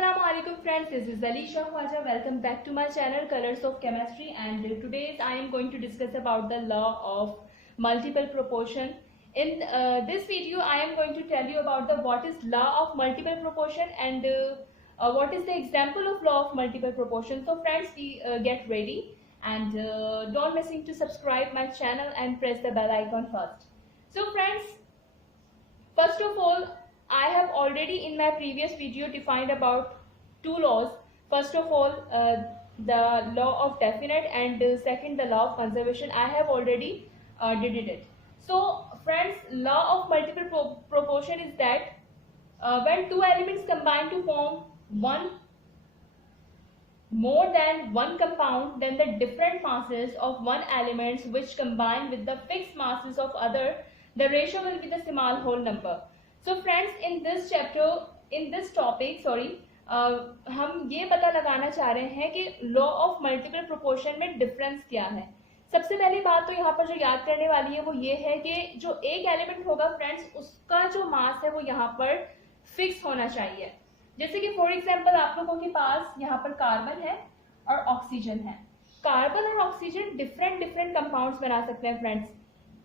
Assalamualaikum friends, this is Alisha Khwaja. Welcome back to my channel Colors of Chemistry, and today I am going to discuss about the law of multiple proportion. In this video I am going to tell you about the what is law of multiple proportion and what is the example of law of multiple proportion. So friends, we get ready and don't missing to subscribe my channel and press the bell icon first. So friends, first of all, I have already in my previous video defined about two laws. First of all, the law of definite, and second the law of conservation. I have already did it. So friends, law of multiple proportion is that when two elements combine to form one more than one compound, then the different masses of one element which combine with the fixed masses of other, the ratio will be the small whole number. So friends, in this chapter, in this topic, हम ये पता लगाना चाह रहे हैं कि law of multiple proportion में difference क्या है. सबसे पहली बात तो यहाँ पर जो याद करने वाली है वो ये है कि जो एक एलिमेंट होगा फ्रेंड्स, उसका जो मास है वो यहाँ पर फिक्स होना चाहिए. जैसे कि फॉर एग्जांपल आप लोगों के पास यहाँ पर कार्बन है और ऑक्सीजन है. कार्बन और ऑक्सीजन डिफरेंट कंपाउंड्स बना सकते हैं फ्रेंड्स.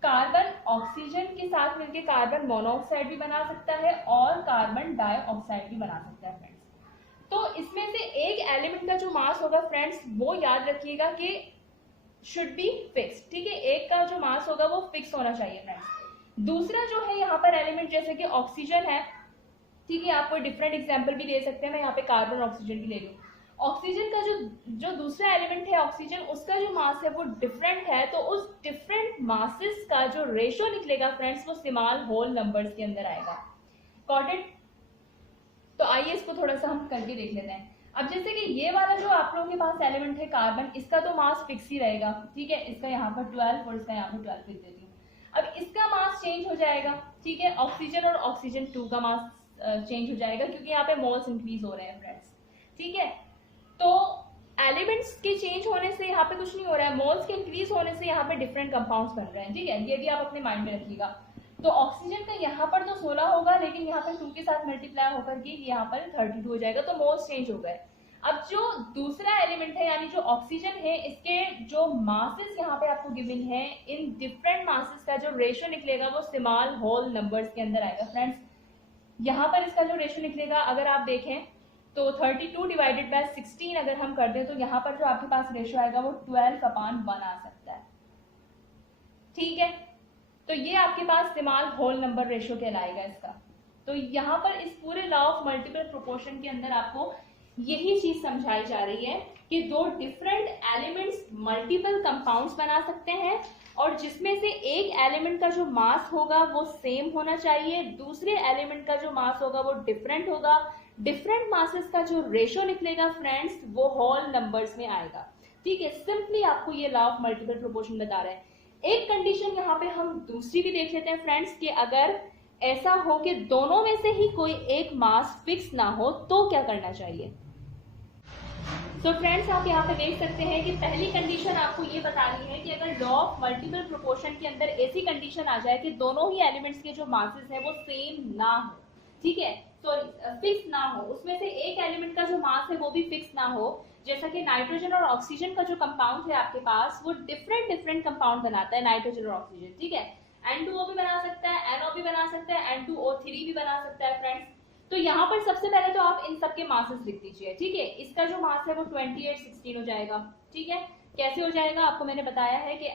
कार्बन ऑक्सीजन के साथ मिलकर कार्बन मोनोऑक्साइड भी बना सकता है और कार्बन डाइऑक्साइड भी बना सकता है फ्रेंड्स. तो इसमें से एक एलिमेंट का जो मास होगा फ्रेंड्स, वो याद रखिएगा कि शुड बी फिक्स. ठीक है, एक का जो मास होगा वो फिक्स होना चाहिए फ्रेंड्स. दूसरा जो है यहाँ पर एलिमेंट जैसे कि ऑक्सीजन है, ठीक है, आप कोई डिफरेंट एग्जाम्पल भी दे सकते हैं. मैं यहाँ पे कार्बन ऑक्सीजन की ले लूँ. ऑक्सीजन का जो दूसरा एलिमेंट है ऑक्सीजन, उसका जो मास है वो डिफरेंट है, तो उस डिफरेंट मासेस का जो रेशियो निकलेगा फ्रेंड्स वो स्मॉल होल नंबर्स के अंदर आएगा. Got it? तो आइए इसको थोड़ा सा हम करके देख लेते हैं. अब जैसे कि ये वाला जो आप लोगों के पास एलिमेंट है कार्बन, इसका तो मास फिक्स ही रहेगा. ठीक है, इसका यहाँ पर 12 और इसका यहाँ पर 12 लिख देती हूँ. अब इसका मास चेंज हो जाएगा. ठीक है, ऑक्सीजन और ऑक्सीजन 2 का मास चेंज हो जाएगा क्योंकि यहाँ पे मोल्स इंक्रीज हो रहे हैं फ्रेंड्स. ठीक है, तो एलिमेंट्स के चेंज होने से यहाँ पे कुछ नहीं हो रहा है, मोल्स के इंक्रीज होने से यहाँ पे डिफरेंट कंपाउंड्स बन रहे हैं. ठीक है, ये भी आप अपने माइंड में रखिएगा. तो ऑक्सीजन का यहाँ पर तो 16 होगा, लेकिन यहाँ पर 2 के साथ मल्टीप्लाई होकर के यहाँ पर 32 हो जाएगा, तो मोल्स चेंज हो गए. अब जो दूसरा एलिमेंट है यानी जो ऑक्सीजन है, इसके जो मासेस यहाँ पे आपको गिवन है, इन डिफरेंट मासेस का जो रेशियो निकलेगा वो स्मॉल होल नंबर्स के अंदर आएगा फ्रेंड्स. यहाँ पर इसका जो रेशियो निकलेगा अगर आप देखें तो 32 डिवाइडेड बाय 16 अगर हम कर दें तो यहाँ पर जो आपके पास रेशियो आएगा वो 12/1 आ सकता है. ठीक है, तो ये आपके पास स्मॉल होल नंबर रेशियो कहलाएगा इसका. तो यहाँ पर इस पूरे लॉ ऑफ मल्टीपल प्रोपोर्शन के अंदर आपको यही चीज समझाई जा रही है कि दो डिफरेंट एलिमेंट्स मल्टीपल कंपाउंड्स बना सकते हैं और जिसमें से एक एलिमेंट का जो मास होगा वो सेम होना चाहिए, दूसरे एलिमेंट का जो मास होगा वो डिफरेंट होगा. डिफरेंट मासेस का जो रेशियो निकलेगा फ्रेंड्स वो होल नंबर्स में आएगा. ठीक है, सिंपली आपको ये लॉ ऑफ मल्टीपल प्रोपोर्शन बता रहा है. एक कंडीशन यहाँ पे हम दूसरी भी देख लेते हैं फ्रेंड्स कि अगर ऐसा हो कि दोनों में से ही कोई एक मास फिक्स ना हो तो क्या करना चाहिए. तो फ्रेंड्स, आप यहाँ पे देख सकते हैं कि पहली कंडीशन आपको ये बता रही है कि अगर लॉ ऑफ मल्टीपल प्रोपोर्शन के अंदर ऐसी कंडीशन आ जाए कि दोनों ही एलिमेंट्स के जो मासेस है वो सेम ना हो, ठीक है, सॉरी फिक्स ना हो, उसमें से एक एलिमेंट का जो मास है वो भी फिक्स ना हो. जैसा कि नाइट्रोजन और ऑक्सीजन का जो कंपाउंड है आपके पास वो डिफरेंट कंपाउंड बनाता है नाइट्रोजन और ऑक्सीजन. ठीक है, N2O भी बना सकता है, NO भी बना सकता है, N2O3 भी बना सकता है फ्रेंड्स. तो यहाँ पर सबसे पहले तो आप इन सबके मासेस लिख दीजिए. ठीक है, इसका जो मास है वो 2816 हो जाएगा. ठीक है, कैसे हो जाएगा आपको मैंने बताया है कि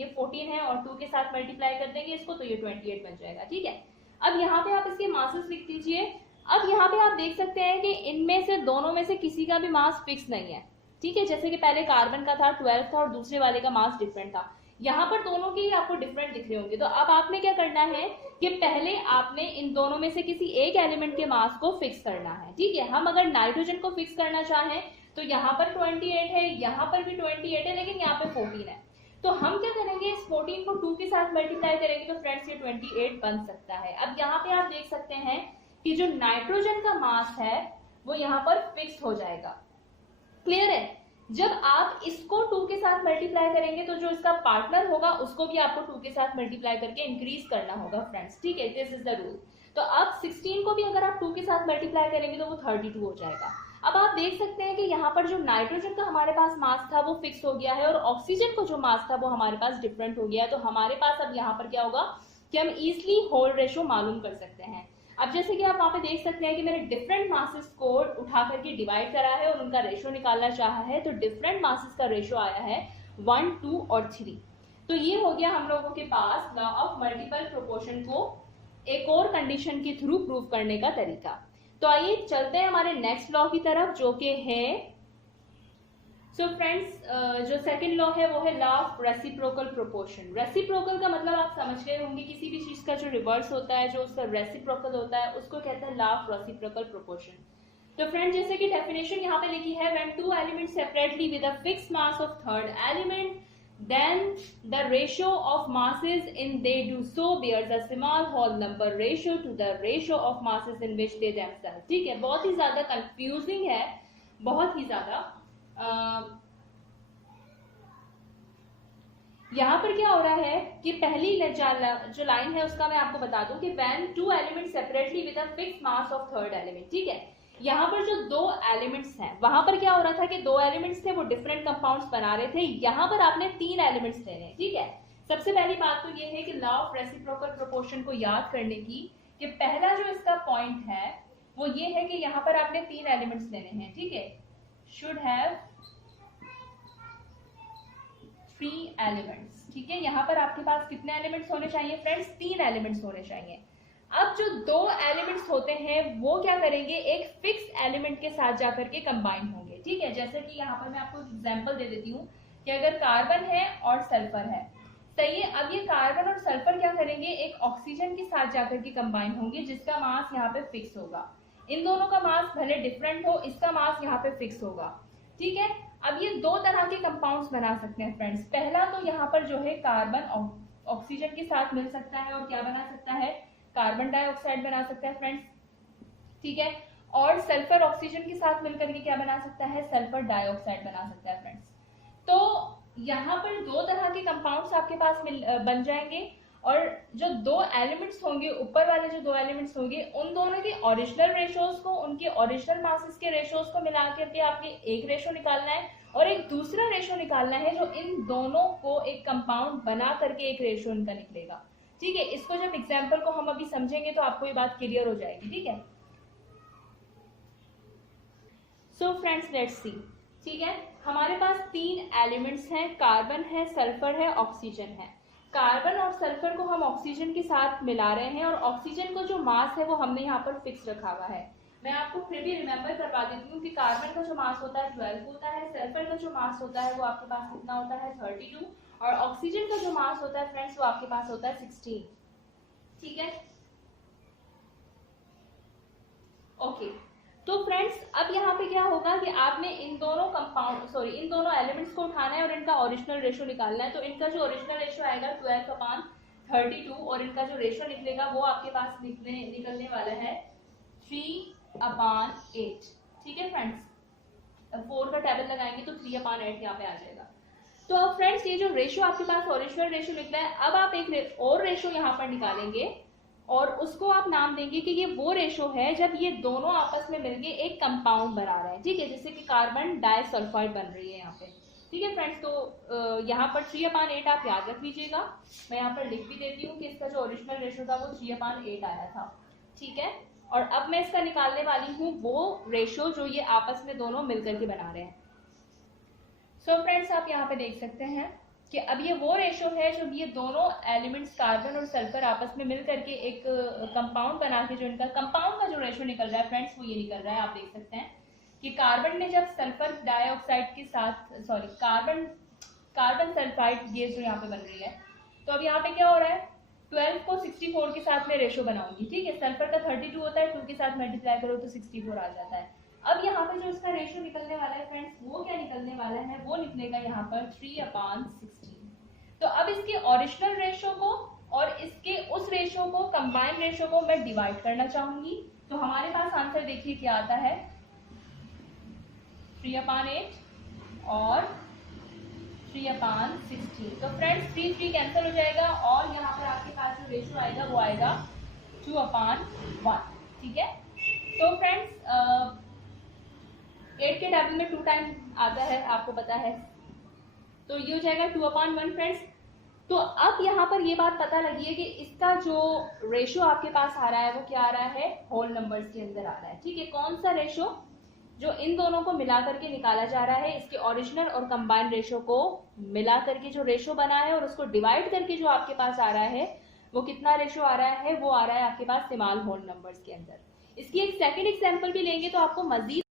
ये 14 है और 2 के साथ मल्टीप्लाई कर देंगे इसको तो ये 28 बन जाएगा. ठीक है, अब यहाँ पे आप इसके मासेस लिख दीजिए. अब यहाँ पे आप देख सकते हैं कि इनमें से दोनों में से किसी का भी मास फिक्स नहीं है. ठीक है, जैसे कि पहले कार्बन का था 12 था और दूसरे वाले का मास डिफरेंट था. यहाँ पर दोनों के ही आपको डिफरेंट दिख रहे होंगे. तो अब आपने क्या करना है कि पहले आपने इन दोनों में से किसी एक एलिमेंट के मास को फिक्स करना है. ठीक है, हम अगर नाइट्रोजन को फिक्स करना चाहें तो यहाँ पर 28 है, यहाँ पर भी 28 है, लेकिन यहाँ पे 14 है. तो हम क्या करेंगे, इस 14 को 2 के साथ मल्टीप्लाई करेंगे तो फ्रेंड्स ये 28 बन सकता है. अब यहाँ पे आप देख सकते हैं कि जो नाइट्रोजन का मास है वो यहाँ पर फिक्स हो जाएगा. क्लियर है? जब आप इसको 2 के साथ मल्टीप्लाई करेंगे तो जो इसका पार्टनर होगा उसको भी आपको 2 के साथ मल्टीप्लाई करके इंक्रीज करना होगा फ्रेंड्स. ठीक है, दिस इज द रूल. तो अब 16 को भी अगर आप 2 के साथ मल्टीप्लाई करेंगे तो वो 32 हो जाएगा. अब आप देख सकते हैं कि यहाँ पर जो नाइट्रोजन का हमारे पास मास था वो फिक्स हो गया है और ऑक्सीजन को जो मास था वो हमारे पास डिफरेंट हो गया है। तो हमारे पास अब यहाँ पर क्या होगा कि हम इजिली होल रेशो मालूम कर सकते हैं। अब जैसे कि आप वहां पे देख सकते हैं कि मैंने डिफरेंट मासेस को उठा करके डिवाइड करा है और उनका रेशो निकालना चाहा है, तो डिफरेंट मासेस का रेशो आया है 1, 2 और 3। तो ये हो गया हम लोगों के पास लॉ ऑफ मल्टीपल प्रोपोर्शन को एक और कंडीशन के थ्रू प्रूव करने का तरीका। तो आइए चलते हैं हमारे नेक्स्ट लॉ की तरफ, जो कि है सो फ्रेंड्स जो सेकंड लॉ है वो है law of reciprocal proportion. Reciprocal का मतलब आप समझ गए होंगे, किसी भी चीज का जो रिवर्स होता है, जो उसका रेसिप्रोकल होता है, उसको कहते हैं लॉ ऑफ रेसिप्रोकल प्रोपोर्शन। तो फ्रेंड्स जैसे कि डेफिनेशन यहाँ पे लिखी है, when two elements separately with a fixed mass of third element then the ratio of masses in they do so bears a small whole number ratio to the ratio of masses in which they themselves। ठीक है, बहुत ही ज्यादा confusing है, बहुत ही ज्यादा। यहाँ पर क्या हो रहा है कि पहली जो लाइन है उसका मैं आपको बता दूं कि when two elements separately with a fixed mass of third element। ठीक है, यहाँ पर जो दो एलिमेंट्स हैं, वहां पर क्या हो रहा था कि दो एलिमेंट्स थे वो डिफरेंट कंपाउंड्स बना रहे थे, यहाँ पर आपने तीन एलिमेंट्स लेने हैं। ठीक है, सबसे पहली बात तो ये है कि लॉ ऑफ रेसिप्रोकल प्रोपोर्शन को याद करने की कि पहला जो इसका पॉइंट है वो ये है कि यहाँ पर आपने तीन एलिमेंट्स लेने हैं। ठीक है, शुड हैव 3 एलिमेंट्स। ठीक है, यहाँ पर आपके पास कितने एलिमेंट्स होने चाहिए फ्रेंड्स? 3 एलिमेंट्स होने चाहिए। अब जो दो एलिमेंट्स होते हैं वो क्या करेंगे, एक फिक्स एलिमेंट के साथ जाकर के कंबाइन होंगे। ठीक है, जैसे कि यहाँ पर मैं आपको एग्जांपल दे देती हूँ कि अगर कार्बन है और सल्फर है, सही है। अब ये कार्बन और सल्फर क्या करेंगे, एक ऑक्सीजन के साथ जाकर के कंबाइन होंगे जिसका मास यहाँ पे फिक्स होगा। इन दोनों का मास भले डिफरेंट हो, इसका मास यहाँ पे फिक्स होगा। ठीक है, अब ये दो तरह के कंपाउंड्स बना सकते हैं फ्रेंड्स। पहला तो यहाँ पर जो है कार्बन ऑक्सीजन के साथ मिल सकता है और क्या बना सकता है, कार्बन डाइऑक्साइड बना सकता है फ्रेंड्स। ठीक है, और सल्फर ऑक्सीजन के साथ मिलकर के क्या बना सकता है, सल्फर डाइऑक्साइड बना सकता है फ्रेंड्स। तो यहाँ पर दो तरह के कंपाउंड्स आपके पास बन जाएंगे और जो दो एलिमेंट्स होंगे, ऊपर वाले जो दो एलिमेंट्स होंगे, उन दोनों के ओरिजिनल रेशोज को, उनके ओरिजिनल मासेस के रेशोज को मिला करके आपके एक रेशो निकालना है और एक दूसरा रेशो निकालना है जो इन दोनों को एक कंपाउंड बना करके एक रेशो इनका निकलेगा। ठीक है, इसको जब एग्जाम्पल को हम अभी समझेंगे तो आपको ये बात क्लियर हो जाएगी। ठीक है, सो फ्रेंड्स लेट्स सी। ठीक है, हमारे पास तीन एलिमेंट्स हैं, कार्बन है, सल्फर है, ऑक्सीजन है। कार्बन और सल्फर को हम ऑक्सीजन के साथ मिला रहे हैं और ऑक्सीजन को जो मास है वो हमने यहाँ पर फिक्स रखा हुआ है। मैं आपको फिर भी रिमेम्बर करवा देती हूँ कि कार्बन का जो मास होता है 12 होता है, सल्फर का जो मास होता है वो आपके पास कितना होता है 32 और ऑक्सीजन का जो मास होता है फ्रेंड्स वो आपके पास होता है 16। ठीक है, ओके। तो फ्रेंड्स अब यहाँ पे क्या होगा कि आपने इन दोनों एलिमेंट्स को उठाना है और इनका ओरिजिनल रेशो निकालना है। तो इनका जो ओरिजिनल रेशो आएगा 12/32 और इनका जो रेशो निकलेगा वो आपके पास निकलने वाला है 3/8। ठीक है फ्रेंड्स, 4 का टेबल लगाएंगे तो 3/8 यहाँ पे आ जाएगा। तो अब फ्रेंड्स ये जो रेशो आपके पास ओरिजिनल रेशो निकला है, अब आप एक और रेशो यहाँ पर निकालेंगे और उसको आप नाम देंगे कि ये वो रेशो है जब ये दोनों आपस में मिलके एक कंपाउंड बना रहे हैं। ठीक है, जैसे कि कार्बन डाइसल्फाइड बन रही है यहाँ पे। ठीक है फ्रेंड्स, तो यहाँ पर 3/8 आप याद रख लीजिएगा। मैं यहाँ पर लिख भी देती हूँ कि इसका जो ओरिजिनल रेशो था वो 3/8 आया था। ठीक है, और अब मैं इसका निकालने वाली हूँ वो रेशो जो ये आपस में दोनों मिलकर के बना रहे हैं। सो फ्रेंड्स आप यहाँ पे देख सकते हैं कि अब ये वो रेशो है जब ये दोनों एलिमेंट्स कार्बन और सल्फर आपस में मिल करके एक कंपाउंड बना के जो इनका कंपाउंड का जो रेशो निकल रहा है फ्रेंड्स वो ये निकल रहा है। आप देख सकते हैं कि कार्बन ने जब सल्फर डाइऑक्साइड के साथ कार्बन सल्फाइड गैस जो यहाँ पे बन रही है, तो अब यहाँ पे क्या हो रहा है, 12 को 64 के साथ में रेशो बनाऊंगी। ठीक है, सल्फर का 32 होता है, 2 के साथ मल्टीप्लाई करो तो 64 आ जाता है। अब यहाँ पे जो इसका रेशो निकलने वाला है फ्रेंड्स वो क्या निकलने वाला है, वो निकलेगा यहाँ पर 3/16। तो अब इसके ओरिजिनल रेशो को और इसके उस रेशो को, कंबाइंड रेशो को मैं डिवाइड करना चाहूंगी। तो हमारे पास आंसर देखिए क्या आता है, 3/8 और 3/16। तो फ्रेंड्स 3 कैंसिल हो जाएगा और यहाँ पर आपके पास जो रेशो आएगा वो आएगा 2/1। ठीक है, तो फ्रेंड्स 8 के टेबल में 2 टाइम आता है, आपको पता है, तो ये हो जाएगा 2/1 फ्रेंड्स। तो अब यहाँ पर ये बात पता लगी है कि इसका जो रेशो आपके पास आ रहा है वो क्या आ रहा है, होल नंबर्स के अंदर आ रहा है। ठीक है, कौन सा रेशो, जो इन दोनों को मिला करके निकाला जा रहा है, इसके ओरिजिनल और कंबाइंड रेशो को मिला करके जो रेशो बना है और उसको डिवाइड करके जो आपके पास आ रहा है वो कितना रेशो आ रहा है, वो आ रहा है आपके पास स्मॉल होल नंबर्स के अंदर। इसकी एक सेकंड एग्जांपल भी लेंगे तो आपको मजीद